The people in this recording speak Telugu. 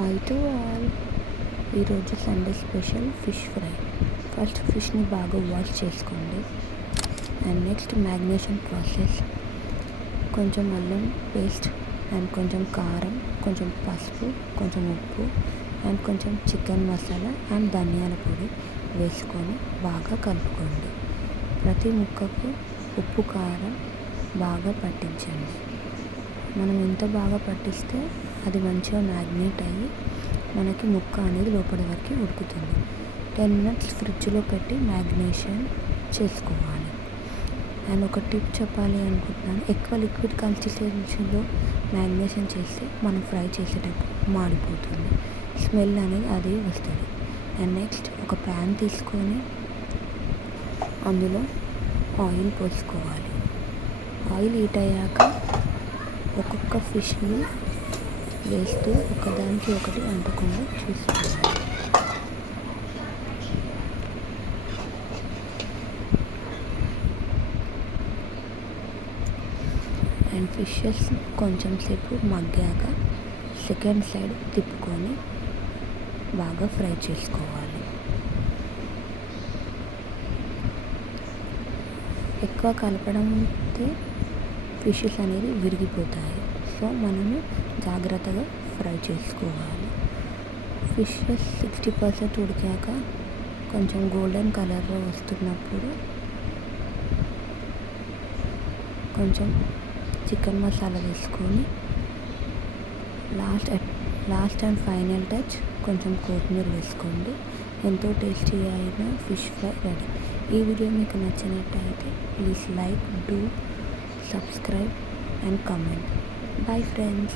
Hi to all. ఈరోజు Sunday special fish fry. First ఫిష్ని బాగా వాష్ చేసుకోండి. And next marination process. కొంచెం అల్లం పేస్ట్ అండ్ కొంచెం కారం, కొంచెం పసుపు, కొంచెం ఉప్పు అండ్ కొంచెం చికెన్ మసాలా అండ్ ధనియాల పొడి వేసుకొని బాగా కలుపుకోండి. ప్రతి ముక్కకు ఉప్పు కారం బాగా పట్టించండి. మనం ఎంత బాగా పట్టిస్తే అది మంచిగా మ్యాగ్నేట్ అయ్యి మనకి ముక్క అనేది లోపలి వరకు ఉడుకుతుంది. 10 minutes ఫ్రిడ్జ్లో పెట్టి మ్యాగ్నేషన్ చేసుకోవాలి. అండ్ ఒక టిప్ చెప్పాలి అనుకుంటున్నాను, ఎక్కువ లిక్విడ్ కన్సిస్టెన్సీలో మ్యాగ్నేషన్ చేస్తే మనం ఫ్రై చేసేటప్పుడు మాడిపోతుంది, స్మెల్ అనేది అదే వస్తుంది. అండ్ నెక్స్ట్ ఒక ప్యాన్ తీసుకొని అందులో ఆయిల్ పోసుకోవాలి. ఆయిల్ హీట్ అయ్యాక ఒక్కొక్క ఫిష్ని వేస్తూ ఒకదానికి ఒకటి అంటకుండా చూసుకోవాలి. అండ్ ఫిషెస్ కొంచెం సేపు మగ్గాక సెకండ్ సైడ్ తిప్పుకొని బాగా ఫ్రై చేసుకోవాలి. ఎక్కువ కలపడం అయితే ఫిషెస్ అనేది విరిగిపోతాయి. సో మనము జాగ్రత్తగా ఫ్రై చేసుకోవాలి. ఫిషెస్ 60% ఉడికాక కొంచెం గోల్డెన్ కలర్లో వస్తున్నప్పుడు కొంచెం చికెన్ మసాలా వేసుకొని లాస్ట్ అండ్ ఫైనల్ టచ్ కొంచెం కొత్తిమీర వేసుకోండి. ఎంతో టేస్టీ అయిన ఫిష్ ఫ్రై రెడీ. ఈ వీడియో మీకు నచ్చినట్టయితే please like, do subscribe and comment. Bye friends.